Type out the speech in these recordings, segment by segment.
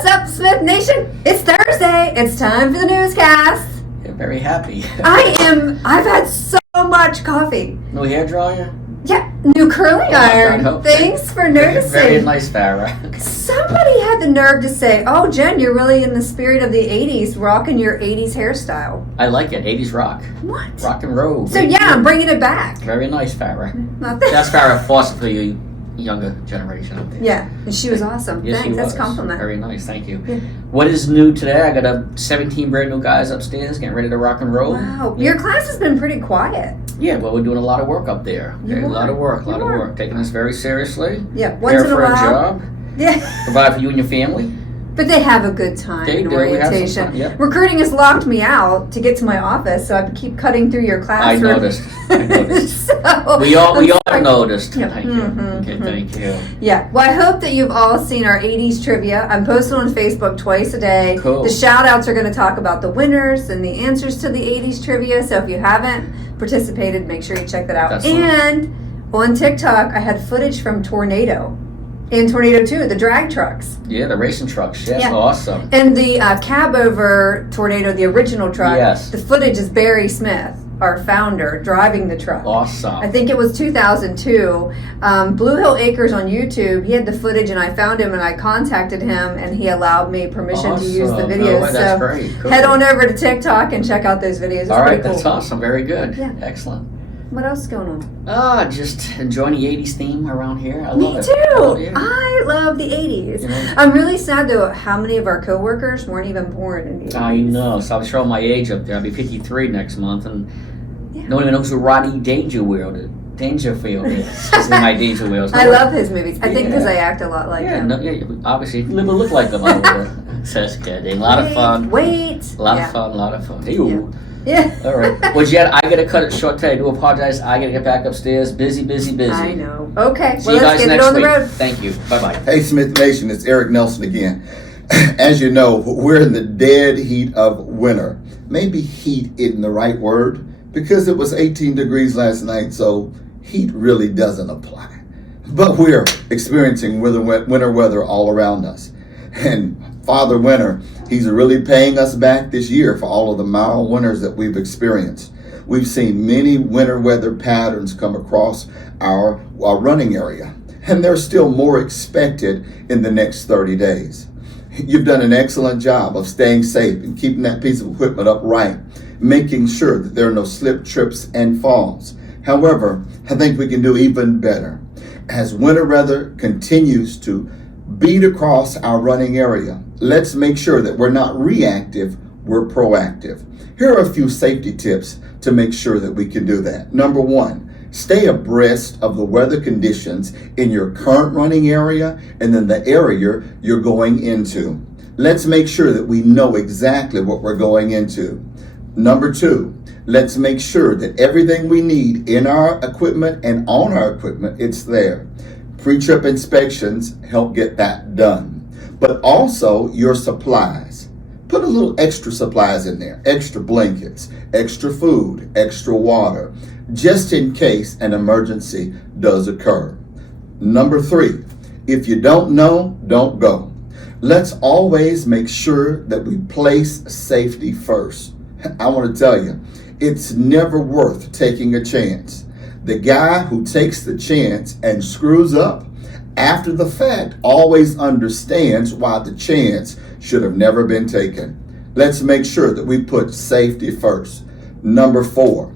What's up, Smith Nation? It's Thursday. It's time for the newscast. You're very happy. I've had so much coffee. No hair dryer? Yeah, new curling iron. Thanks for noticing. Very nice, Farrah. Somebody had the nerve to say, "Oh, Jen, you're really in the spirit of the '80s, rocking your '80s hairstyle." I like it. 80s rock. What? Rock and roll. So yeah, I'm bringing it back. Very nice, Farrah. Nothing. That's Farrah Fawcett for you younger generation out there. Yeah, and she was awesome. Yes, Thanks, she that's was. a compliment. Very nice, thank you. Yeah. What is new today? I got 17 brand new guys upstairs getting ready to rock and roll. Wow, Yeah. your class has been pretty quiet. Yeah, well, we're doing a lot of work up there. Okay? A lot of work, Taking this very seriously. Yeah, once in a for while. a job. Yeah. Provide for you and your family. But they have a good time They in do. We have some orientation. fun, yep. Recruiting has locked me out to get to my office, so I keep cutting through your I classroom. noticed. So, We all I'm sorry. noticed. Yeah. Thank you. Mhm, Okay, mhm. thank you. Yeah, well, I hope that you've all seen our 80s trivia. I'm posting on Facebook twice a day. Cool. The shout outs are going to talk about the winners and the answers to the 80s trivia. So if you haven't participated, make sure you check that out. That's and on TikTok, I had footage from Tornado and Tornado 2, the drag trucks. Yeah, the racing trucks. Yes, Yeah. awesome. And the cab over Tornado, the original truck, Yes. the footage is Barry Smith, our founder, driving the truck. Awesome. I think it was 2002. Blue Hill Acres on YouTube, he had the footage and I found him and I contacted him and he allowed me permission to use the Awesome. videos. Oh, that's great. Cool. Head on over to TikTok and check out those videos. It's All right, pretty cool. that's awesome. Very good. Yeah. Excellent. What else is going on? Just enjoying the 80s theme around here. I love Me it. too. Oh, yeah. I love the 80s. You know? I'm really sad though how many of our coworkers weren't even born in the 80s. I know. So I'm showing my age up there. I'll be 53 next month, and Yeah. no one even knows who Rodney Dangerfield is. This is my Dangerfield. I love his movies. I think because Yeah. I act a lot like Yeah, him. no, yeah. Obviously, you live and look like them. I would. So that's good. A lot of fun. Wait. A lot Yeah. of fun. A lot of fun. Hey, Yeah. All right. Well, Jen, I gotta cut it short today. I do apologize. I gotta get back upstairs. Busy. I know. Okay. See Well, you let's guys get it next on the week. road. Thank you. Bye bye. Hey Smith Nation, it's Eric Nelson again. As you know, we're in the dead heat of winter. Maybe heat isn't the right word because it was 18 degrees last night, so heat really doesn't apply. But we're experiencing winter weather all around us. And Father Winter, he's really paying us back this year for all of the mild winters that we've experienced. We've seen many winter weather patterns come across our running area, and there's still more expected in the next 30 days. You've done an excellent job of staying safe and keeping that piece of equipment upright, making sure that there are no slip, trips, and falls. However, I think we can do even better. As winter weather continues to beat across our running area, let's make sure that we're not reactive, we're proactive. Here are a few safety tips to make sure that we can do that. Number one, stay abreast of the weather conditions in your current running area and then the area you're going into. Let's make sure that we know exactly what we're going into. Number two, let's make sure that everything we need in our equipment and on our equipment, it's there. Pre-trip inspections help get that done. But also your supplies. Put a little extra supplies in there, extra blankets, extra food, extra water, just in case an emergency does occur. Number three, if you don't know, don't go. Let's always make sure that we place safety first. I want to tell you, it's never worth taking a chance. The guy who takes the chance and screws up after the fact always understands why the chance should have never been taken. Let's make sure that we put safety first. Number four,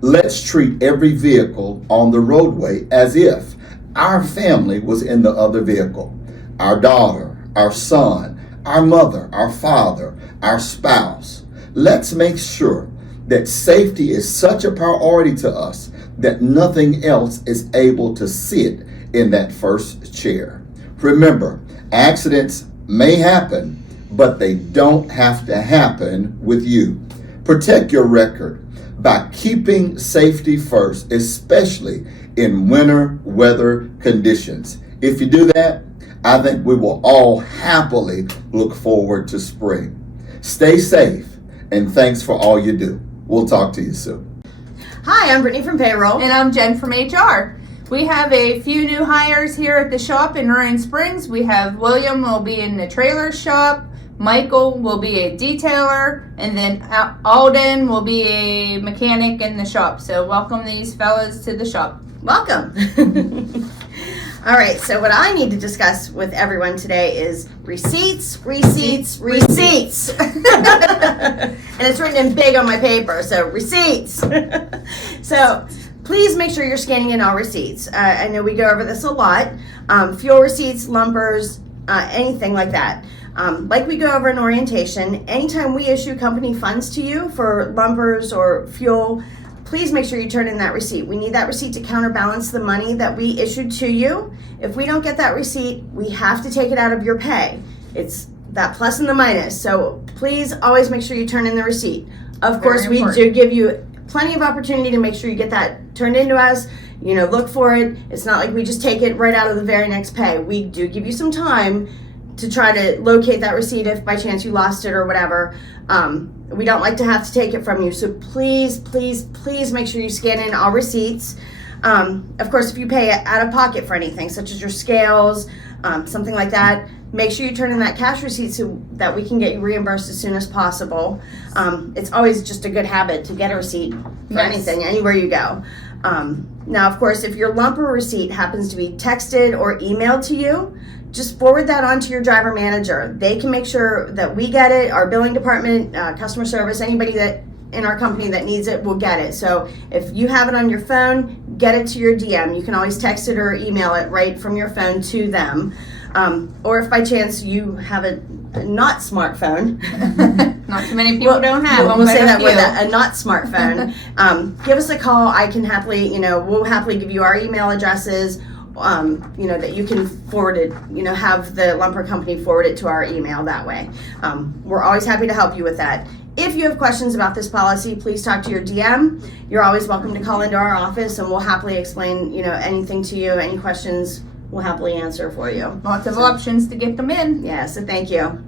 let's treat every vehicle on the roadway as if our family was in the other vehicle. Our daughter, our son, our mother, our father, our spouse. Let's make sure that safety is such a priority to us that nothing else is able to sit in that first chair. Remember, accidents may happen, but they don't have to happen with you. Protect your record by keeping safety first, especially in winter weather conditions. If you do that, I think we will all happily look forward to spring. Stay safe, and thanks for all you do. We'll talk to you soon. Hi, I'm Brittany from Payroll. And I'm Jen from HR. We have a few new hires here at the shop in Ryan Springs. We have William will be in the trailer shop. Michael will be a detailer, and then Alden will be a mechanic in the shop. So welcome these fellas to the shop. Welcome. All right, so what I need to discuss with everyone today is receipts. And it's written in big on my paper, so receipts. So please make sure you're scanning in all receipts. I know we go over this a lot. Fuel receipts, lumpers, anything like that. Like we go over in orientation, anytime we issue company funds to you for lumpers or fuel, please make sure you turn in that receipt. We need that receipt to counterbalance the money that we issued to you. If we don't get that receipt, we have to take it out of your pay. It's that plus and the minus. So please always make sure you turn in the receipt. Of course, we do give you plenty of opportunity to make sure you get that turned into us. You know, look for it. It's not like we just take it right out of the very next pay. We do give you some time to try to locate that receipt if by chance you lost it or whatever. We don't like to have to take it from you. So please make sure you scan in all receipts. Of course, if you pay out of pocket for anything, such as your scales, something like that, make sure you turn in that cash receipt so that we can get you reimbursed as soon as possible. It's always just a good habit to get a receipt for anything, anywhere you go. Now, of course, if your lumper receipt happens to be texted or emailed to you, just forward that on to your driver manager. They can make sure that we get it. Our billing department, customer service, anybody that in our company that needs it will get it. So if you have it on your phone, get it to your DM. You can always text it or email it right from your phone to them. Or if by chance you have a not smartphone, not too many people don't have them. We'll say that with a not smartphone. Give us a call. I can happily, we'll happily give you our email addresses. That you can forward it, have the lumper company forward it to our email that way. We're always happy to help you with that. If you have questions about this policy, please talk to your DM. You're always welcome to call into our office and we'll happily explain, anything to you. Any questions, we'll happily answer for you. Lots of options to get them in. Yeah, so thank you.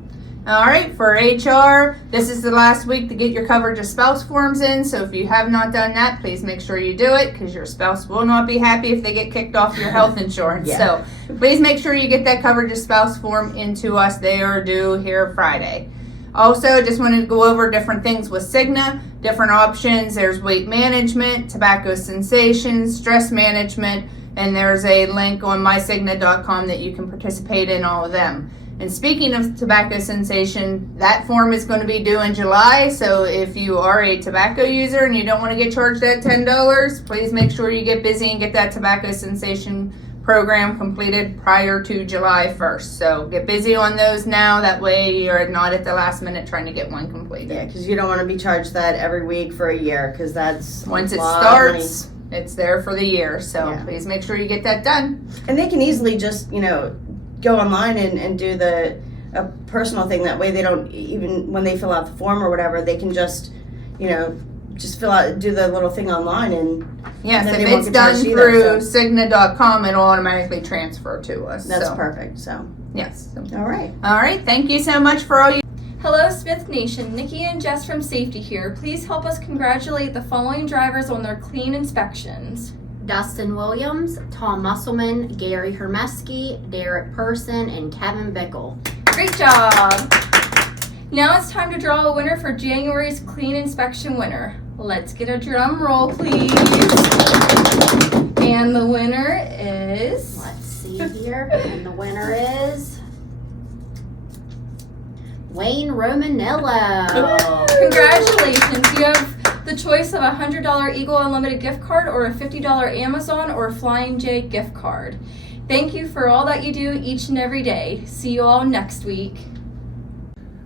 All right, for HR, this is the last week to get your coverage of spouse forms in. So if you have not done that, please make sure you do it because your spouse will not be happy if they get kicked off your health insurance. Yeah. So please make sure you get that coverage of spouse form into us. They are due here Friday. Also, just wanted to go over different things with Cigna, different options. There's weight management, tobacco cessation, stress management, and there's a link on mycigna.com that you can participate in all of them. And speaking of tobacco cessation, that form is going to be due in July. So if you are a tobacco user and you don't want to get charged that $10, please make sure you get busy and get that tobacco cessation program completed prior to July 1st. So get busy on those now. That way you're not at the last minute trying to get one completed. Yeah, because you don't want to be charged that every week for a year because that's once it starts, it's there for the year. So please make sure you get that done. And they can easily just, go online and do a personal thing. That way they don't, even when they fill out the form or whatever, they can just fill out, do the little thing online yes, if it's done through Cigna.com, it'll automatically transfer to us. That's perfect. So yes. All right. Thank you so much for all you. Hello, Smith Nation. Nikki and Jess from Safety here. Please help us congratulate the following drivers on their clean inspections. Dustin Williams, Tom Musselman, Gary Hermeski, Derek Person, and Kevin Bickle. Great job! Now it's time to draw a winner for January's clean inspection winner. Let's get a drum roll, please. And the winner is... Let's see here. And the winner is... Wayne Romanello. Congratulations. You have the choice of a $100 Eagle Unlimited gift card or a $50 Amazon or Flying J gift card. Thank you for all that you do each and every day. See you all next week.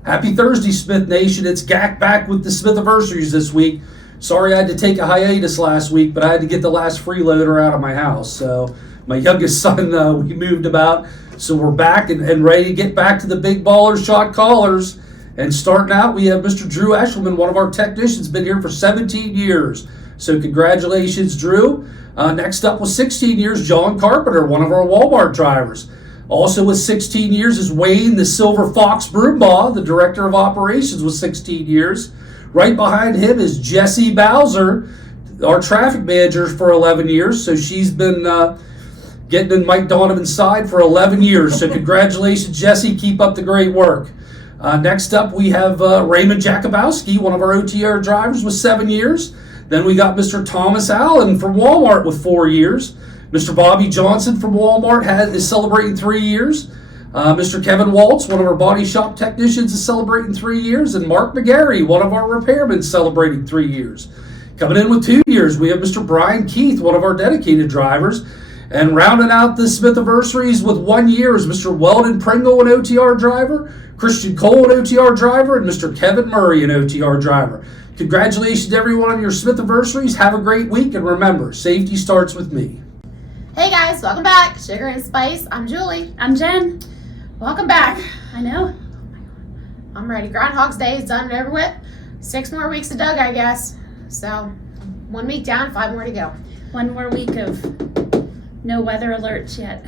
Happy Thursday, Smith Nation. It's Gak back with the Smithiversaries this week. Sorry I had to take a hiatus last week, but I had to get the last freeloader out of my house. So my youngest son, we moved about. So we're back and ready to get back to the big ballers, shot callers. And starting out, we have Mr. Drew Eshelman, one of our technicians, been here for 17 years. So congratulations, Drew. Next up with 16 years, John Carpenter, one of our Walmart drivers. Also with 16 years is Wayne, the Silver Fox Broombaugh, the Director of Operations with 16 years. Right behind him is Jesse Bowser, our traffic manager for 11 years, so she's been getting in Mike Donovan's side for 11 years. So congratulations, Jesse. Keep up the great work. Next up, we have Raymond Jakubowski, one of our OTR drivers with 7 years. Then we got Mr. Thomas Allen from Walmart with 4 years. Mr. Bobby Johnson from Walmart is celebrating 3 years. Mr. Kevin Waltz, one of our body shop technicians, is celebrating 3 years. And Mark McGarry, one of our repairmen, celebrating 3 years. Coming in with 2 years, we have Mr. Brian Keith, one of our dedicated drivers. And rounding out the Smithiversaries with 1 year is Mr. Weldon Pringle, an OTR driver, Christian Cole, an OTR driver, and Mr. Kevin Murray, an OTR driver. Congratulations to everyone on your Smithiversaries. Have a great week, and remember, safety starts with me. Hey guys, welcome back. Sugar and Spice. I'm Julie. I'm Jen. Welcome back. I know. I'm ready. Groundhog's Day is done and over with. 6 more weeks to Doug, I guess. So, 1 week down, 5 more to go. 1 more week of no weather alerts yet.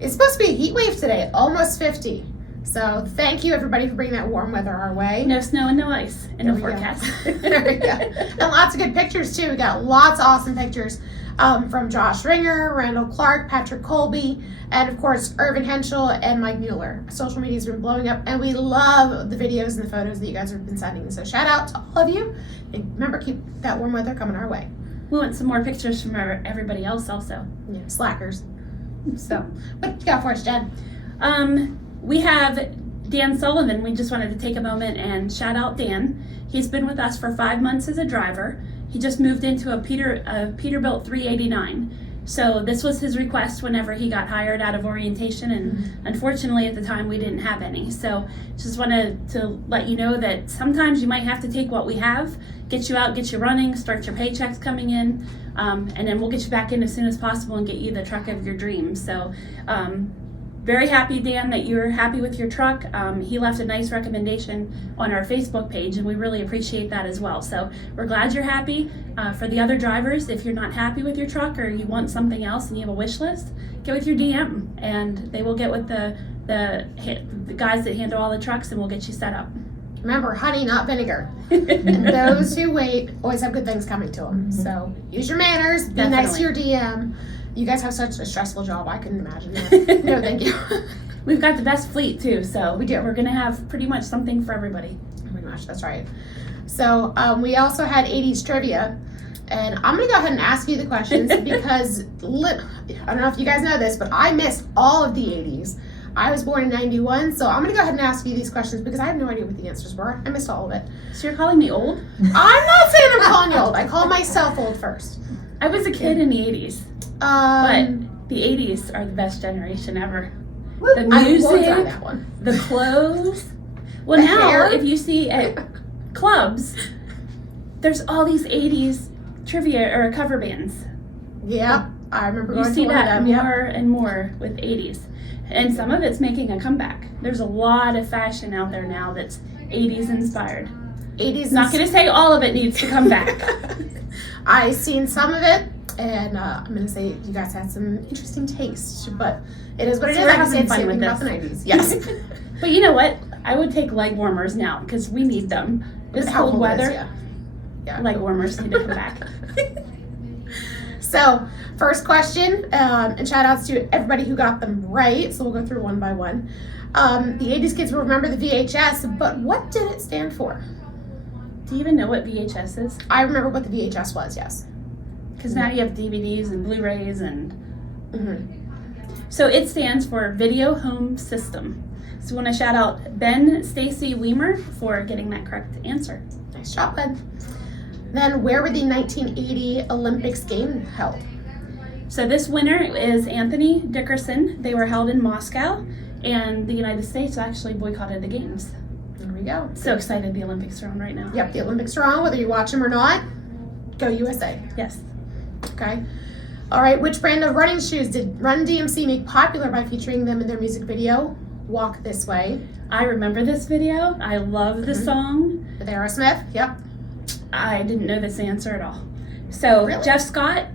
It's supposed to be a heat wave today, almost 50. So, thank you everybody for bringing that warm weather our way. No snow and no ice in the There we go. forecast. There we go. And lots of good pictures too. We got lots of awesome pictures from Josh Ringer, Randall Clark, Patrick Colby, and of course Irvin Henschel and Mike Mueller. Social media's been blowing up, and we love the videos and the photos that you guys have been sending. So shout out to all of you, and remember, keep that warm weather coming our way. We want some more pictures from everybody else also. Yeah, slackers. So, what you got for us, Jen? We have Dan Sullivan. We just wanted to take a moment and shout out Dan. He's been with us for 5 months as a driver. He just moved into a Peterbilt 389. So this was his request whenever he got hired out of orientation, and unfortunately at the time we didn't have any. So just wanted to let you know that sometimes you might have to take what we have, get you out, get you running, start your paychecks coming in, and then we'll get you back in as soon as possible and get you the truck of your dreams. So very happy, Dan, that you're happy with your truck. He left a nice recommendation on our Facebook page, and we really appreciate that as well. So we're glad you're happy. For the other drivers, if you're not happy with your truck or you want something else and you have a wish list, get with your DM, and they will get with the guys that handle all the trucks, and we'll get you set up. Remember, honey, not vinegar. And those who wait always have good things coming to them. So use your manners, be nice to your DM. You guys have such a stressful job. I couldn't imagine that. No, thank you. We've got the best fleet too, so we do. We're gonna have pretty much something for everybody. Pretty much, that's right. So we also had 80s trivia, and I'm gonna go ahead and ask you the questions because I don't know if you guys know this, but I missed all of the 80s. I was born in 91, so I'm gonna go ahead and ask you these questions because I have no idea what the answers were. I missed all of it. So you're calling me old? I'm not saying I'm calling you old. I call myself old first. I was a kid in the 80s. But the 80s are the best generation ever. The music, I will try that one. The clothes. Well, The now hair. if you see at clubs, there's all these 80s trivia or cover bands. Yep, I remember going You see to one of that them. more and more with 80s. And some of it's making a comeback. There's a lot of fashion out there now that's 80s inspired. 80s. Not going to say all of it needs to come back. I've seen some of it, and I'm going to say you guys had some interesting taste, but it is what it So is. we're I can say having the fun same with thing about the this. 90s. Yes. But you know what? I would take leg warmers now because we need them. This How cold cold it weather, is, yeah. leg warmers need to come back. So, first question, and shout outs to everybody who got them right. So we'll go through one by one. The 80s kids will remember the VHS, but what did it stand for? Do you even know what VHS is? I remember what the VHS was, yes. Because now you have DVDs and Blu-rays and... Mm-hmm. So it stands for Video Home System. So I want to shout out Ben Stacy Weimer for getting that correct answer. Nice job, bud. Then, where were the 1980 Olympics Games held? So this winner is Anthony Dickerson. They were held in Moscow, and the United States actually boycotted the games. There we go. So excited the Olympics are on right now. Yep, the Olympics are on, whether you watch them or not. Go USA. Yes. Okay. All right, which brand of running shoes did Run DMC make popular by featuring them in their music video, Walk This Way? I remember this video. I love the song. With Aerosmith? Yep. I didn't know this answer at all. So Really? Jeff Scott,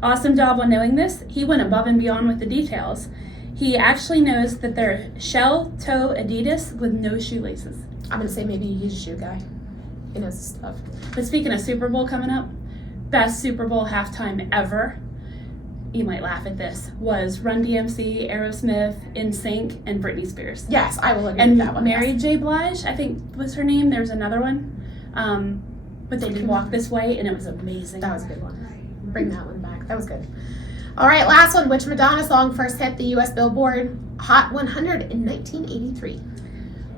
awesome job on knowing this. He went above and beyond with the details. He actually knows that they're shell toe Adidas with no shoelaces. I'm going to say maybe he's a shoe guy. He knows his stuff. But speaking of Super Bowl coming up, best Super Bowl halftime ever, you might laugh at this, was Run DMC, Aerosmith, NSYNC, and Britney Spears. Yes, I will agree And with that one. Mary yes. J. Blige, I think was her name. There's another one. But they did Walk This Way, and it was amazing. That was a good one. Bring that one back. That was good. All right, last one. Which Madonna song first hit the U.S. Billboard Hot 100 in 1983?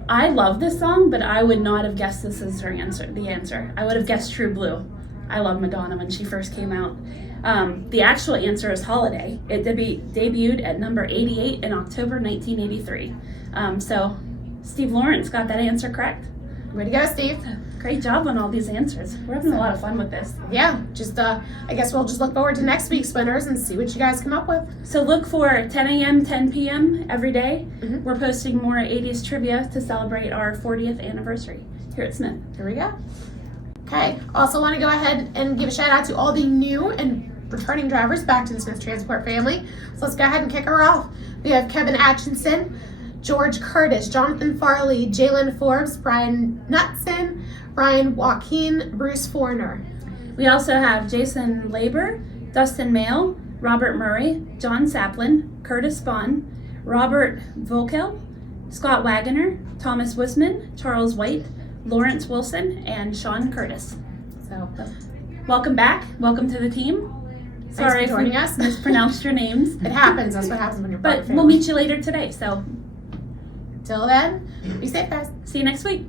I love this song, but I would not have guessed this as her answer. The answer. I would have guessed True Blue. I love Madonna when she first came out. The actual answer is Holiday. It debuted at number 88 in October 1983. So Steve Lawrence got that answer correct. Way to go, Steve. Great job on all these answers. We're having a lot of fun with this. Yeah, just I guess we'll just look forward to next week's winners and see what you guys come up with. So look for 10 a.m., 10 p.m. every day. Mhm. We're posting more 80s trivia to celebrate our 40th anniversary here at Smith. Here we go. Okay, also want to go ahead and give a shout out to all the new and returning drivers back to the Smith Transport family. So let's go ahead and kick her off. We have Kevin Atchison, George Curtis, Jonathan Farley, Jalen Forbes, Brian Knutson, Ryan Joaquin, Bruce Forner. We also have Jason Labor, Dustin Mail, Robert Murray, John Saplin, Curtis Bond, Robert Volkel, Scott Wagoner, Thomas Wisman, Charles White, Lawrence Wilson, and Sean Curtis. So welcome back. Welcome to the team. Sorry for joining if us. we mispronounced your names. It happens. That's what happens when you're part But of we'll family. meet you later today. So Till then, be safe, guys. see you next week.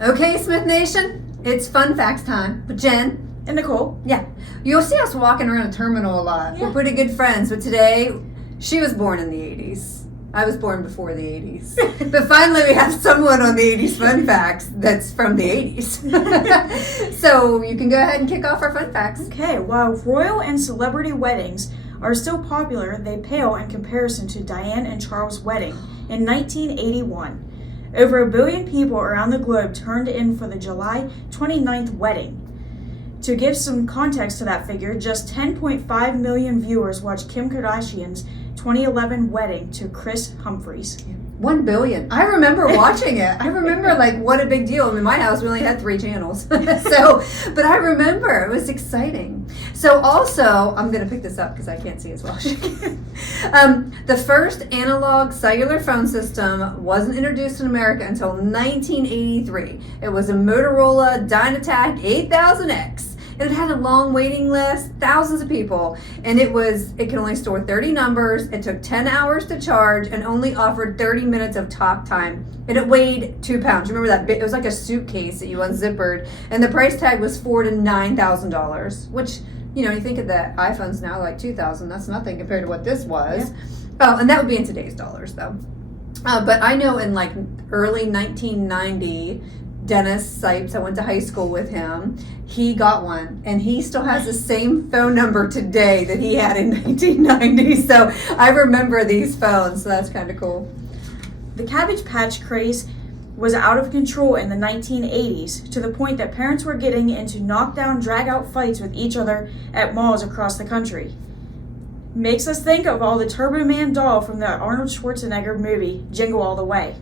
Okay, Smith Nation, it's fun facts time with Jen. And Nicole. Yeah, you'll see us walking around a terminal a lot. We're pretty good friends, but today, she was born in the 80s. I was born before the 80s. But finally, we have someone on the 80s fun facts that's from the 80s. So you can go ahead and kick off our fun facts. Okay, while royal and celebrity weddings are still popular, they pale in comparison to Diane and Charles' wedding in 1981. Over 1 billion people around the globe turned in for the July 29th wedding. To give some context to that figure, just 10.5 million viewers watched Kim Kardashian's 2011 wedding to Chris Humphries. 1 billion. I remember watching it. I remember, like, what a big deal. In my house, we only had 3 channels. But I remember. It was exciting. So also, I'm going to pick this up because I can't see as well. The first analog cellular phone system wasn't introduced in America until 1983. It was a Motorola Dynatac 8000X. It had a long waiting list, thousands of people, and it could only store 30 numbers. It took 10 hours to charge and only offered 30 minutes of talk time. And it weighed 2 pounds. Remember that? It was like a suitcase that you unzippered, and the price tag was $4,000 to $9,000, which, you know, you think of the iPhones now like $2,000. That's nothing compared to what this was. Yeah. Oh, and that would be in today's dollars, though. But I know in like early 1990. Dennis Sipes, I went to high school with him. He got one, and he still has the same phone number today that he had in 1990. So I remember these phones, so that's kind of cool. The Cabbage Patch craze was out of control in the 1980s, to the point that parents were getting into knockdown, drag-out fights with each other at malls across the country. Makes us think of all the Turbo Man doll from the Arnold Schwarzenegger movie, Jingle All the Way.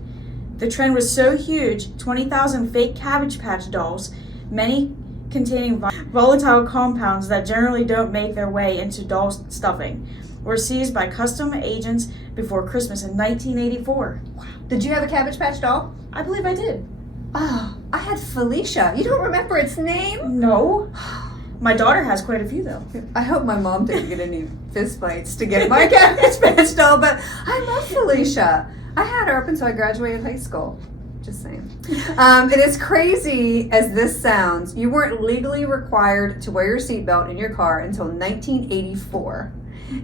The trend was so huge, 20,000 fake Cabbage Patch dolls, many containing volatile compounds that generally don't make their way into doll stuffing, were seized by custom agents before Christmas in 1984. Wow. Did you have a Cabbage Patch doll? I believe I did. Oh, I had Felicia. You don't remember its name? No. My daughter has quite a few, though. I hope my mom didn't get any fist fights to get my Cabbage Patch doll, but I love Felicia. I had her up until I graduated high school. Just saying. It is crazy as this sounds. You weren't legally required to wear your seatbelt in your car until 1984.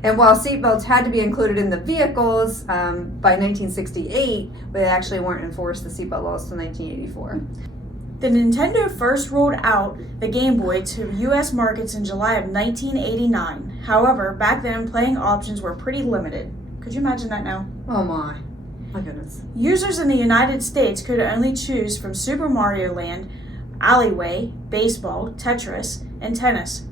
And while seatbelts had to be included in the vehicles by 1968, they actually weren't enforced, the seatbelt laws, until 1984. The Nintendo first rolled out the Game Boy to U.S. markets in July of 1989. However, back then, playing options were pretty limited. Could you imagine that now? Oh my goodness. Users in the United States could only choose from Super Mario Land, Alleyway, Baseball, Tetris, and Tennis.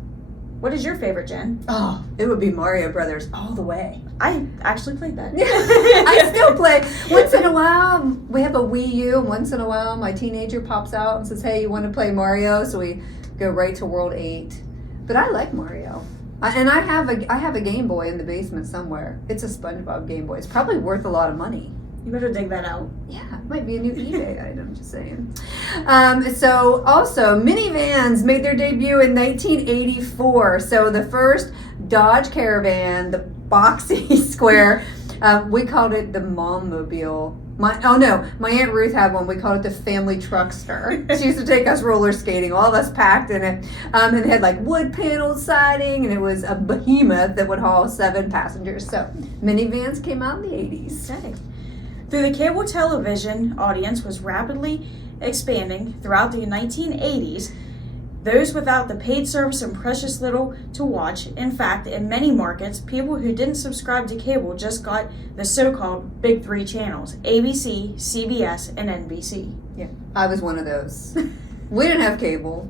What is your favorite, Jen? Oh, it would be Mario Brothers all the way. I actually played that. I still play. Once in a while, we have a Wii U, and once in a while, my teenager pops out and says, hey, you want to play Mario? So we go right to World 8. But I like Mario. And I have a Game Boy in the basement somewhere. It's a SpongeBob Game Boy. It's probably worth a lot of money. You better dig that out. Yeah, it might be a new eBay item, just saying. So also, minivans made their debut in 1984. So the first Dodge Caravan, the boxy square, we called it the Mom-mobile. My Aunt Ruth had one. We called it the family truckster. She used to take us roller skating, all of us packed in it. And it had like wood paneled siding, and it was a behemoth that would haul 7 passengers. So minivans came out in the 80s. Okay. Through the cable television audience was rapidly expanding throughout the 1980s. Those without the paid service and precious little to watch. In fact, in many markets, people who didn't subscribe to cable just got the so-called big 3 channels, ABC, CBS, and NBC. Yeah, I was one of those. We didn't have cable.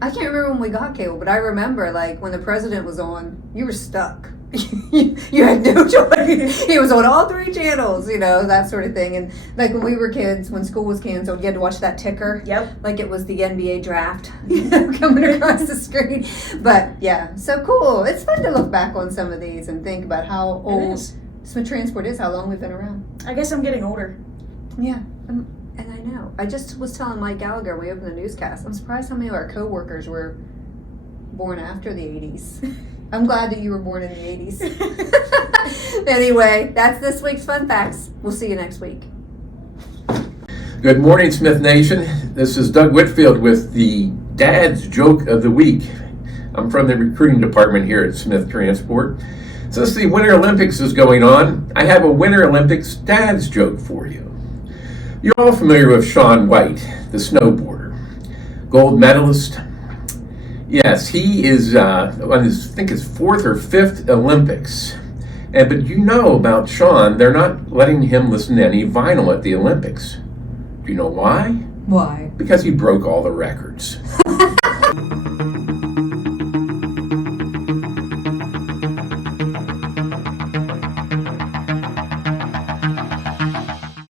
I can't remember when we got cable, but I remember like when the president was on, you were stuck. You had no choice. He was on all 3 channels, that sort of thing. And like when we were kids, when school was canceled, you had to watch that ticker. Yep. Like it was the NBA draft coming across the screen. But yeah, so cool. It's fun to look back on some of these and think about how old Smith Transport is, how long we've been around. I guess I'm getting older. Yeah. And I know. I just was telling Mike Gallagher, we opened the newscast, I'm surprised how many of our coworkers were born after the 80s. I'm glad that you were born in the 80s. Anyway, that's this week's Fun Facts. We'll see you next week. Good morning, Smith Nation. This is Doug Whitfield with the Dad's Joke of the Week. I'm from the recruiting department here at Smith Transport. Since the Winter Olympics is going on, I have a Winter Olympics Dad's Joke for you. You're all familiar with Shaun White, the snowboarder, gold medalist. Yes, he is on his, I think his 4th or 5th Olympics. But you know about Shaun, they're not letting him listen to any vinyl at the Olympics. Do you know why? Why? Because he broke all the records.